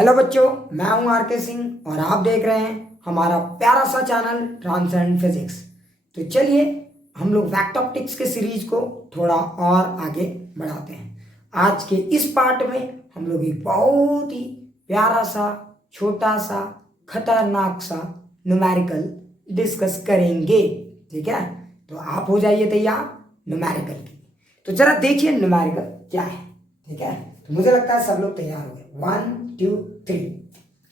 Hello बच्चों, मैं हूं आर के सिंह और आप देख रहे हैं हमारा प्यारा सा चैनल ट्रांसेंड फिजिक्स। तो चलिए हम लोग वेक्टर ऑप्टिक्स के सीरीज को थोड़ा और आगे बढ़ाते हैं। आज के इस पार्ट में हम लोग एक बहुत ही प्यारा सा छोटा सा खतरनाक सा न्यूमेरिकल डिस्कस करेंगे। ठीक है, तो आप हो जाइए तैयार न्यूमेरिकल की। तो जरा देखिए न्यूमेरिकल क्या है। ठीक है, तो मुझे लगता है सब लोग तैयार हो गए। 1 2 3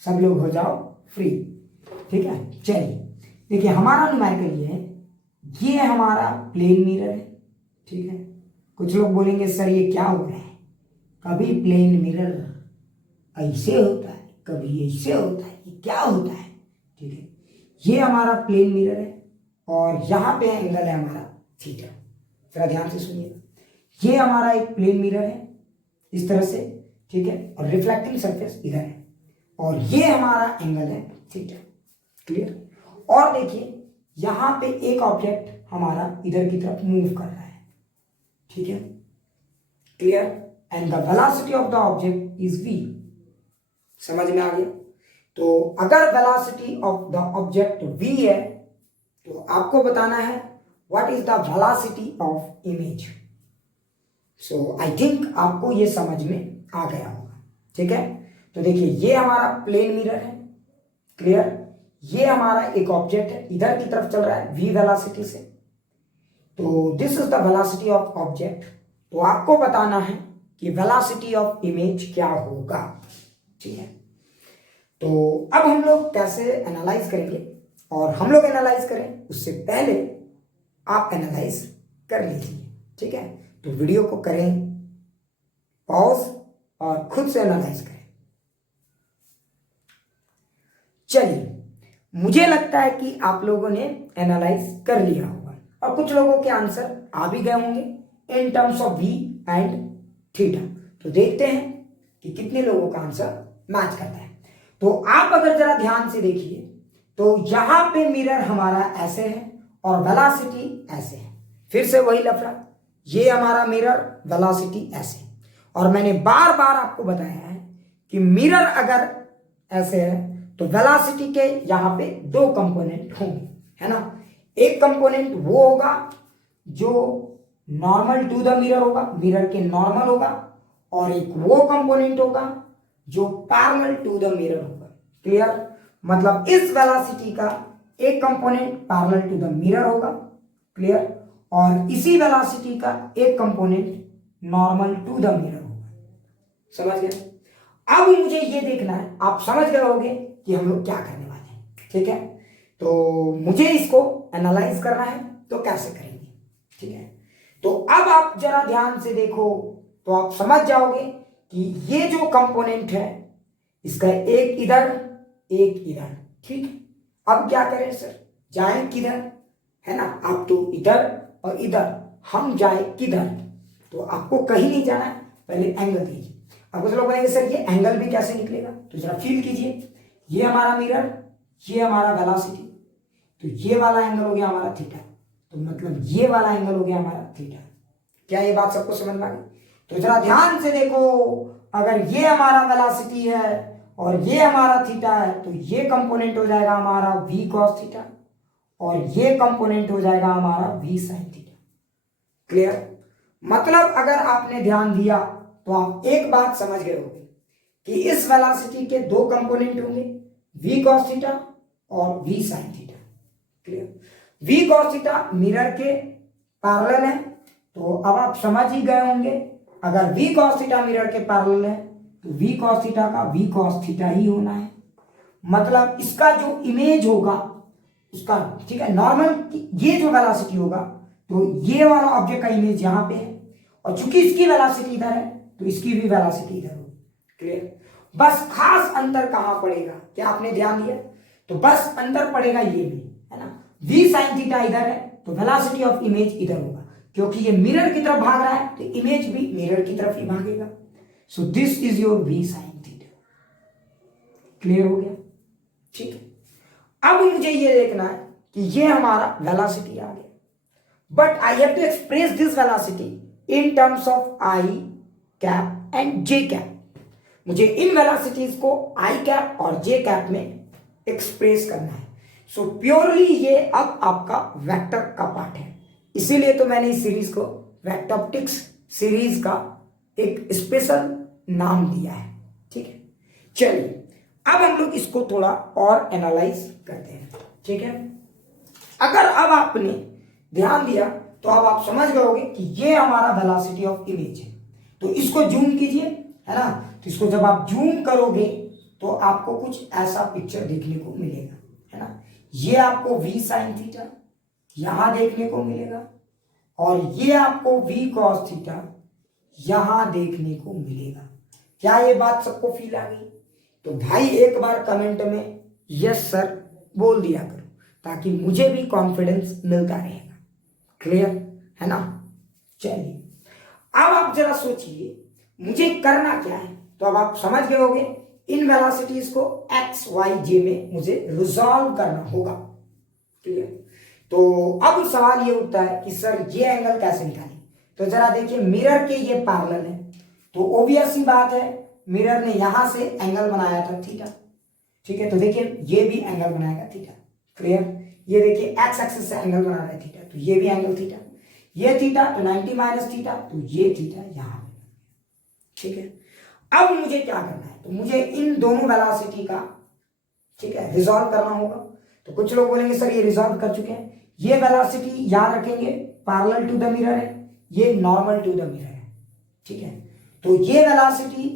सब लोग हो जाओ फ्री। ठीक है, चलिए देखिए हमारा न्यूमेरिकल ये है, ये हमारा प्लेन मिरर है। ठीक है, कुछ लोग बोलेंगे सर ये क्या हो रहा है, कभी प्लेन मिरर ऐसे होता है कभी ऐसे होता है, ये क्या होता है। ठीक है, ये हमारा प्लेन मिरर है और यहाँ पे एंगल है हमारा थीटा। जरा ध्यान से सुनिएगा, ये हमारा एक प्लेन मिरर है इस तरह से। ठीक है, और रिफ्लेक्टिंग सरफेस इधर है और ये हमारा एंगल है थीटा। क्लियर। और देखिए यहां पे एक ऑब्जेक्ट हमारा इधर की तरफ मूव कर रहा है। ठीक है, clear. And the velocity of the object is v। समझ में आ गया। तो अगर velocity of the object v है तो आपको बताना है what is the velocity of image. So I think आपको ये समझ में आ गया होगा। ठीक है, तो देखिए ये हमारा प्लेन मिरर है। क्लियर। ये हमारा एक ऑब्जेक्ट है, इधर की तरफ चल रहा है v वेलोसिटी से। तो this is the velocity of object. तो आपको बताना है कि वेलोसिटी ऑफ इमेज क्या होगा। ठीक है, तो अब हम लोग कैसे एनालाइज करेंगे, और हम लोग एनालाइज करें उससे पहले आप एनालाइज कर लीजिए। ठीक है, तो वीडियो को करें पॉज और खुद से एनालाइज करें। चलिए मुझे लगता है कि आप लोगों ने एनालाइज कर लिया होगा और कुछ लोगों के आंसर आ भी गए होंगे इन terms of v and theta. तो देखते हैं कि कितने लोगों का आंसर मैच करता है। तो आप अगर जरा ध्यान से देखिए तो यहां पे मिरर हमारा ऐसे है और वेलोसिटी ऐसे है। फिर से वही लफड़ा, ये हमारा मिरर वेलोसिटी ऐसे। और मैंने बार बार आपको बताया है कि मिरर अगर ऐसे है तो वेलोसिटी के यहां पे दो कंपोनेंट होंगे, है ना। एक कंपोनेंट वो होगा जो नॉर्मल टू द मिरर होगा, मिरर के नॉर्मल होगा, और एक वो कंपोनेंट होगा जो पैरेलल टू द मिरर होगा। क्लियर। मतलब इस वेलोसिटी का एक component parallel to the mirror होगा। क्लियर। और इसी वेलोसिटी का एक component normal to the mirror होगा। समझ गए। अब मुझे ये देखना है, आप समझ गए होंगे कि हम लोग क्या करने वाले हैं। ठीक है, तो मुझे इसको एनालाइज करना है, तो कैसे करेंगे। ठीक है, तो अब आप जरा ध्यान से देखो तो आप समझ जाओगे कि ये जो कंपोनेंट है इसका एक इधर एक इधर। ठीक है, अब क्या करें सर, जाए किधर, है ना। आप तो इधर और इधर, हम जाए किधर। तो आपको कहीं नहीं जाना है, पहले एंगल दीजिए। अब कुछ लोग बोलेंगे सर ये एंगल भी कैसे निकलेगा, तो जरा फील कीजिए। ये हमारा मिरर, ये हमारा वेलोसिटी, तो ये वाला एंगल हो गया हमारा थीटा, तो मतलब ये वाला एंगल हो गया हमारा थीटा। क्या ये बात सबको समझ में आ गई। तो जरा ध्यान से देखो, अगर ये हमारा वेलोसिटी है और ये हमारा थीटा है तो ये कंपोनेंट हो जाएगा हमारा v cos थीटा और ये कंपोनेंट हो जाएगा हमारा v sin थीटा। क्लियर। मतलब अगर आपने ध्यान दिया तो आप एक बात समझ गए होंगे कि इस वेलोसिटी के दो कंपोनेंट होंगे, v cos थीटा और v sin theta. Clear. v cos theta mirror के पैरेलल है, तो अब आप समझ ही गए होंगे अगर v cos थीटा मिरर के पैरेलल है तो v cos थीटा का v cos थीटा ही होना है। मतलब इसका जो इमेज होगा उसका, ठीक है, नॉर्मल ये जो वेलोसिटी होगा तो ये वाला ऑब्जेक्ट का इमेज यहां पे है, और चूंकि इसकी वेलोसिटी इधर है तो इसकी भी वेलोसिटी इधर होगी। क्लियर। बस खास अंतर कहां पड़ेगा, क्या आपने ध्यान दिया। तो बस अंतर पड़ेगा ये भी, है ना। v sin थीटा इधर है तो वेलोसिटी ऑफ इमेज इधर होगा, क्योंकि ये मिरर की तरफ भाग रहा है तो इमेज भी मिरर की तरफ ही भागेगा। So this is your v sin theta. Clear हो गया। ठीक है, अब मुझे ये देखना है कि ये हमारा वेलोसिटी आ गया, but I have to express this velocity in terms of i cap and j cap. मुझे इन वेलोसिटीज को आई कैप और जे कैप में एक्सप्रेस करना है। सो प्योरली ये अब आपका वेक्टर का पार्ट है, इसीलिए तो मैंने इस सीरीज को वेक्टोप्टिक्स सीरीज का एक स्पेशल नाम दिया है। ठीक है, चलिए अब हम लोग इसको थोड़ा और एनालाइज करते हैं। ठीक है, अगर अब आपने ध्यान दिया तो अब आप समझ गए कि ये हमारा वेलोसिटी ऑफ इमेज है। तो इसको जूम कीजिए, है ना। तो इसको जब आप जूम करोगे तो आपको कुछ ऐसा पिक्चर देखने को मिलेगा, है ना। ये आपको v साइन थीटा यहां देखने को मिलेगा और ये आपको v कॉस थीटा यहां देखने को मिलेगा। क्या ये बात सबको फील आ गई? तो भाई एक बार कमेंट में यस सर बोल दिया करो ताकि मुझे भी कॉन्फिडेंस मिलता रहेगा। क्लियर है ना। चलिए अब आप जरा सोचिए मुझे करना क्या है। तो अब आप समझ गए होंगे इन वेलोसिटीज को एक्स वाई जे में मुझे रिजॉल्व करना होगा। क्लियर। तो अब सवाल ये उठता है कि सर ये एंगल कैसे निकालें। तो जरा देखिए मिरर के ये पैरेलल है, तो ऑब्वियस सी बात है मिरर ने यहां से एंगल बनाया था थीटा। ठीक है, तो देखिए ये भी एंगल बनाएगा थीटा। क्लियर। ये देखिए एक्स एक्सिस से एंगल बना रहा है थीटा, तो ये भी एंगल थीटा, ये थीटा तो 90 माइनस थीटा, तो ये थीटा यहां पे। ठीक है, अब मुझे क्या करना है, तो मुझे इन दोनों वेलोसिटी का, ठीक है, रिजॉल्व करना होगा। तो कुछ लोग बोलेंगे सर ये रिजॉल्व कर चुके हैं। ये वेलोसिटी याद रखेंगे पैरेलल टू द मिरर है, ये नॉर्मल टू द मिरर है। ठीक है, तो ये velocity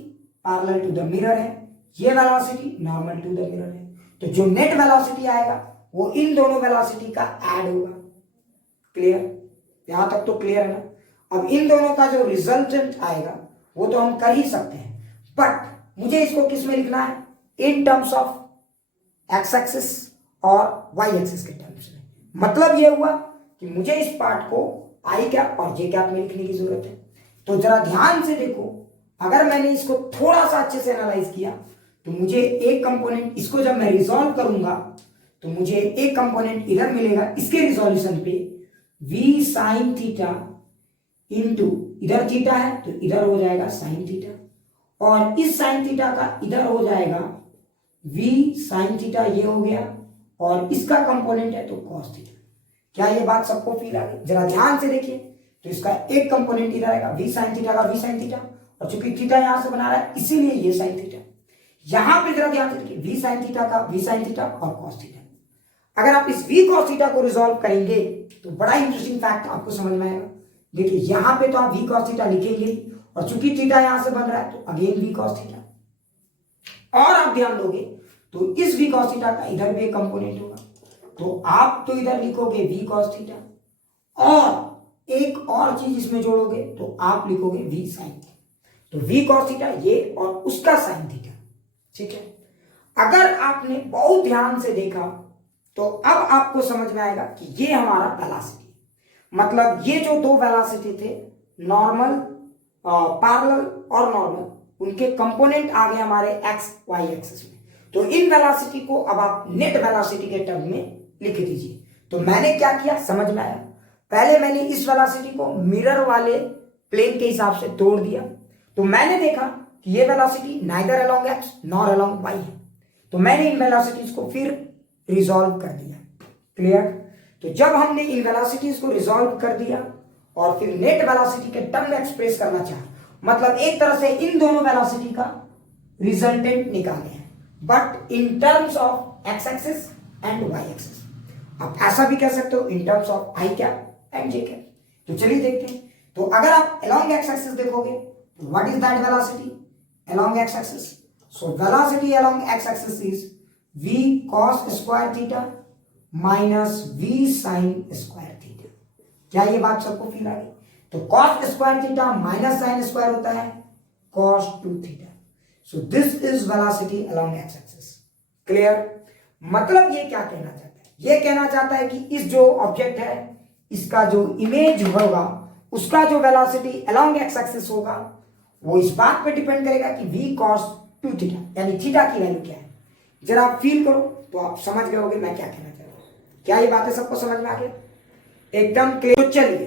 parallel to the mirror है, ये velocity normal to the mirror है। तो जो नेट वेलोसिटी आएगा वो इन दोनों वेलोसिटी का ऐड होगा। क्लियर, यहां तक तो क्लियर है ना। अब इन दोनों का जो रिजल्टेंट आएगा वो तो हम कर ही सकते हैं, बट मुझे इसको किस में लिखना है, इन टर्म्स ऑफ एक्स एक्सिस और वाई एक्सिस के टर्म्स में। मतलब ये हुआ कि मुझे इस पार्ट को आई कैप और जे कैप में लिखने की जरूरत है। तो जरा ध्यान से देखो, अगर मैंने इसको थोड़ा सा अच्छे से एनालाइज किया तो मुझे एक कंपोनेंट, इसको जब मैं रिजॉल्व करूंगा तो मुझे एक कंपोनेंट इधर मिलेगा इसके रिजोल्यूशन पे v साइन थीटा इंटू, इधर थीटा है तो इधर हो जाएगा साइन थीटा, और इस साइन थीटा का इधर हो जाएगा v साइन थीटा, ये हो गया, और इसका कंपोनेंट है तो cos थीटा। क्या ये बात सबको फील आ गई? जरा ध्यान से देखिए, तो इसका एक कंपोनेंट इधर आएगा v साइन थीटा का v साइन थीटा, और चूंकि थीटा यहां से बना रहा है इसीलिए ये साइन थीटा। यहां पे जरा ध्यान से देखिए v साइन थीटा का v साइन थीटा और cos थीटा। अगर आप इस v cos थीटा को रिजॉल्व करेंगे तो बड़ा इंटरेस्टिंग फैक्ट आपको समझ में आएगा। देखिए यहां पे तो आप v cos थीटा लिखेंगे, और चूंकि थीटा यहां से बन रहा है तो अगेन v cos थीटा। और आप ध्यान दोगे तो इस v cos थीटा का इधर भी एक कंपोनेंट होगा, तो आप तो इधर लिखोगे v cos थीटा, और एक और चीज इसमें जोड़ोगे तो आप लिखोगे v sin थीटा। तो v cos थीटा ये और उसका sin थीटा। ठीक है, अगर आपने बहुत ध्यान से देखा तो अब आपको समझ में आएगा कि ये हमारा वेलोसिटी, मतलब ये जो दो वेलोसिटी थे नॉर्मल, पैरेलल और नॉर्मल, उनके कंपोनेंट आ गए हमारे एक्स वाई एक्सिस में। तो इन वेलोसिटी को अब आप नेट वेलोसिटी के टर्म में लिख दीजिए। तो मैंने क्या किया समझ में आया, पहले मैंने इस वेलोसिटी को मिरर वाले प्लेन के हिसाब से तोड़ दिया। तो मैंने देखा कि ये velocity neither along x nor along y है, तो मैंने इन वेलोसिटीज को फिर रिजॉल्व कर दिया। क्लियर। तो जब हमने इन वेलोसिटीज को रिजॉल्व कर दिया और फिर नेट वेलोसिटी के टर्म में एक्सप्रेस करना चाहा, मतलब एक तरह से इन दोनों वेलोसिटी का रिजल्टेंट निकाले हैं, but in terms of x axis and y axis. आप ऐसा भी कह सकते हो in terms of i cap and j cap. तो चलिए देखते हैं। तो अगर आप अलोंग एक्स एक्सिस देखोगे तो what is that velocity along x axis? So velocity along x axis is v cos square theta minus v sin square theta. क्या ये बात सबको फील आ गई? तो cos square theta minus sin square होता है cos 2 theta. So this is velocity along x axis. Clear. मतलब ये क्या कहना चाहता है? ये कहना चाहता है कि इस जो ऑब्जेक्ट है इसका जो इमेज होगा उसका जो वेलोसिटी अलोंग एक्स एक्सिस होगा वो इस बात पे डिपेंड करेगा कि v cos 2 थीटा यानी थीटा की वैल्यू क्या है। जरा आप फील करो तो आप समझ गए होगे मैं क्या कहना चाह रहा हूं। क्या ये बातें सबको समझ में आ गया? एकदम क्लियर। तो चलिए,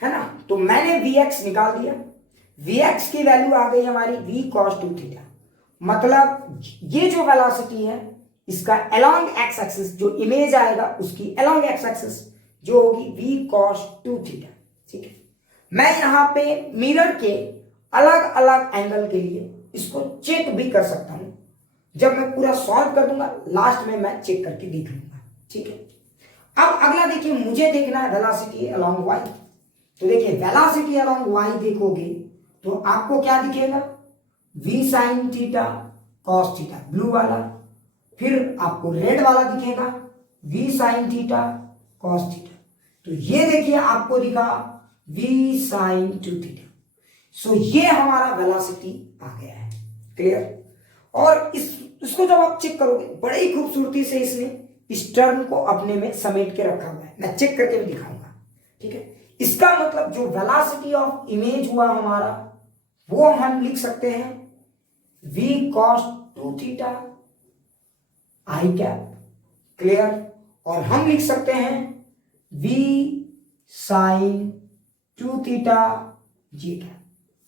है ना, तो मैंने vx निकाल दिया, vx की वैल्यू आ गई हमारी v cos 2 थीटा, मतलब ये जो वेलोसिटी है इसका अलोंग एक्स एक्सिस जो इमेज आएगा उसकी अलोंग एक्स एक्सिस जो होगी v cos 2 थीटा। ठीक है, मैं यहां पे मिरर के अलग अलग एंगल के लिए इसको चेक भी कर सकता हूं। जब मैं पूरा सॉल्व कर दूंगा लास्ट में मैं चेक करके देख लूंगा। ठीक है, अब अगला देखिए, मुझे देखना है वेलोसिटी अलोंग y। तो देखिए वेलोसिटी अलोंग y देखोगे तो आपको क्या दिखेगा, v sin theta cos theta blue वाला, फिर आपको रेड वाला दिखेगा v sin theta cos theta. तो ये देखिए आपको दिखा v sin 2 थीटा। सो ये हमारा वेलोसिटी आ गया है। क्लियर? और इसको जब आप चेक करोगे बड़े ही खूबसूरती से इसने इस टर्म को अपने में समेट के रखा हुआ है। मैं चेक करके भी दिखाऊंगा। ठीक है, इसका मतलब जो वेलोसिटी ऑफ इमेज हुआ हमारा वो हम लिख सकते हैं v cos 2 थीटा आई कैप। क्लियर? और हम लिख सकते हैं v sin 2 थीटा जी कैप।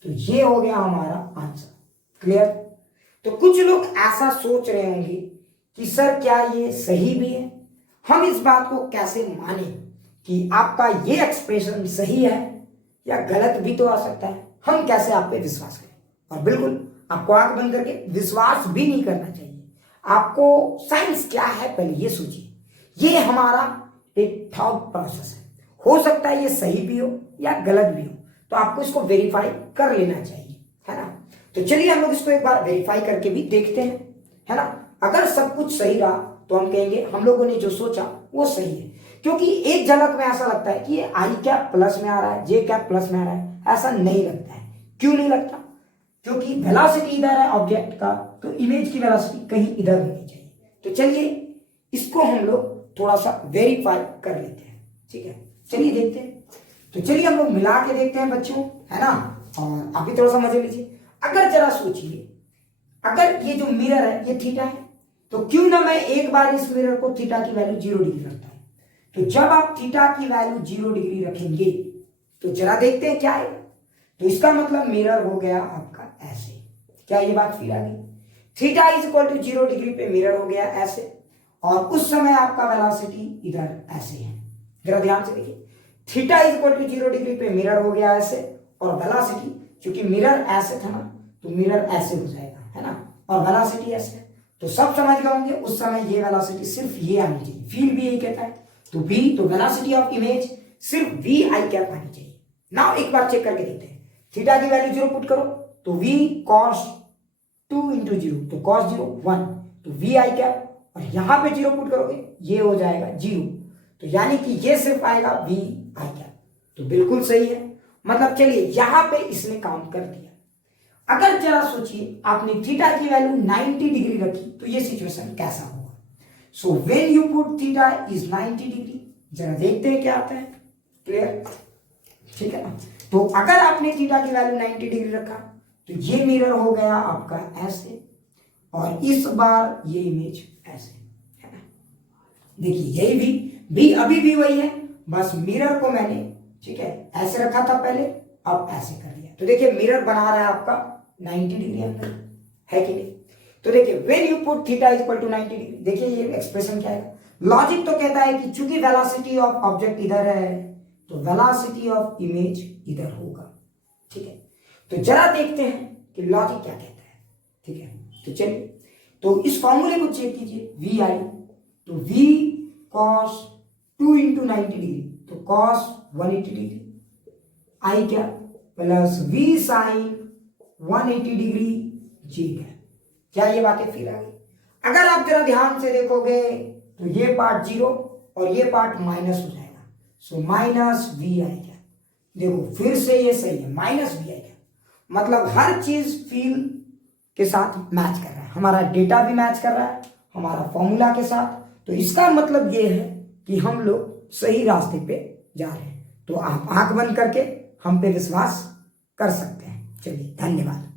तो ये हो गया हमारा आंसर। क्लियर? तो कुछ लोग ऐसा सोच रहे होंगे कि सर क्या ये सही भी है, हम इस बात को कैसे माने कि आपका ये एक्सप्रेशन सही है या गलत भी तो आ सकता है, हम कैसे आप पे विश्वास करें। और बिल्कुल आपको आंख बंद करके विश्वास भी नहीं करना चाहिए। आपको साइंस क्या है पहले ये सोचिए। ये हमारा एक थॉट प्रोसेस है, हो सकता है ये सही भी हो या गलत भी हो, तो आपको इसको वेरीफाई कर लेना चाहिए, है ना। तो चलिए हम लोग इसको एक बार वेरीफाई करके भी देखते हैं, है ना। अगर सब कुछ सही रहा तो हम कहेंगे हम लोगों ने जो सोचा वो सही है, क्योंकि एक झलक में ऐसा लगता है कि ये आई कैप प्लस में आ रहा है, जे कैप प्लस में आ रहा है। ऐसा नहीं लगता है। क्यों नहीं लगता? क्योंकि वेलोसिटी इधर है ऑब्जेक्ट का, तो इमेज की वेलोसिटी कहीं इधर होनी चाहिए। तो चलिए इसको हम लोग थोड़ा सा वेरीफाई कर लेते हैं। ठीक है, चलिए देखते हैं। तो चलिए हम लोग मिला के देखते हैं बच्चों, है ना। और आप भी थोड़ा सा मजे लीजिए। अगर जरा सोचिए, अगर ये जो मिरर है ये थीटा है, तो क्यों ना मैं एक बार इस मिरर को थीटा की वैल्यू 0 डिग्री रखता हूं। तो जब आप थीटा की वैल्यू 0 डिग्री रखेंगे तो जरा देखते हैं क्या आएगा। तो इसका मतलब मिरर हो गया आपका ऐसे। क्या ये बात फील आ गई? Theta is equal to 0 degree पे मिरर हो गया ऐसे, और उस समय आपका वेलोसिटी इधर ऐसे है। जरा ध्यान से देखिए, theta is equal to 0 degree पे मिरर हो गया ऐसे, और वेलोसिटी क्योंकि मिरर ऐसे था ना तो मिरर ऐसे हो जाएगा, है ना, और वेलोसिटी ऐसे। तो सब समझ गए होंगे उस समय ये वेलोसिटी सिर्फ ये आनी चाहिए। फील भी यही कहता है। तो v, तो वेलोसिटी ऑफ इमेज सिर्फ v आई कैप आनी चाहिए। नाउ एक बार चेक करके देखते हैं। थीटा की वैल्यू 0 पुट करो तो v cos 2 इंटू 0, तो cos 0 1, तो v आई कैप, और यहां पे 0 पुट करोगे ये हो जाएगा 0, तो यानी कि ये सिर्फ आएगा v आई कैप। तो बिल्कुल सही है। मतलब चलिए यहां पे इसने काम कर दिया। अगर जरा सोचिए आपने थीटा की वैल्यू 90 डिग्री रखी तो ये सिचुएशन कैसा होगा। So when you put theta is 90 degree, जरा देखते हैं क्या आता है। क्लियर? ठीक है ना। तो अगर आपने थीटा की वैल्यू 90 डिग्री रखा तो ये मिरर हो गया आपका ऐसे, और इस बार ये इमेज ऐसे, है ना। देखिए यही भी अभी भी वही है, बस मिरर को मैंने, ठीक है, ऐसे रखा था पहले, अब ऐसे कर दिया। तो देखिए मिरर बना रहा है आपका 90 डिग्री एंगल, है कि नहीं। तो देखिए when you put theta is equal to 90 degree, देखिए ये एक्सप्रेशन क्या है। लॉजिक तो कहता है कि चूंकि वेलोसिटी ऑफ ऑब्जेक्ट इधर है तो वेलोसिटी ऑफ इमेज इधर होगा। ठीक है, तो जरा देखते हैं कि लॉजिक क्या कहता है। ठीक है, तो चलिए तो इस फॉर्मूले को चेक कीजिए। वी आई, तो v cos 2 इंटू 90 डिग्री, तो cos 180 डिग्री आई क्या प्लस v sin 180 डिग्री जी है। क्या ये बातें फील आ गई? अगर आप जरा ध्यान से देखोगे तो ये पार्ट 0 और ये पार्ट माइनस हो जाएगा। सो माइनस वी आई क्या, देखो फिर से ये सही है, माइनस वी आई क्या, मतलब हर चीज फील के साथ मैच कर रहा है। हमारा डेटा भी मैच कर रहा है हमारा फॉर्मूला के साथ। तो इसका मतलब ये है कि हम लोग सही रास्ते पे जा रहे हैं। तो आप आंख बंद करके हम पे विश्वास कर सकते हैं। चलिए धन्यवाद।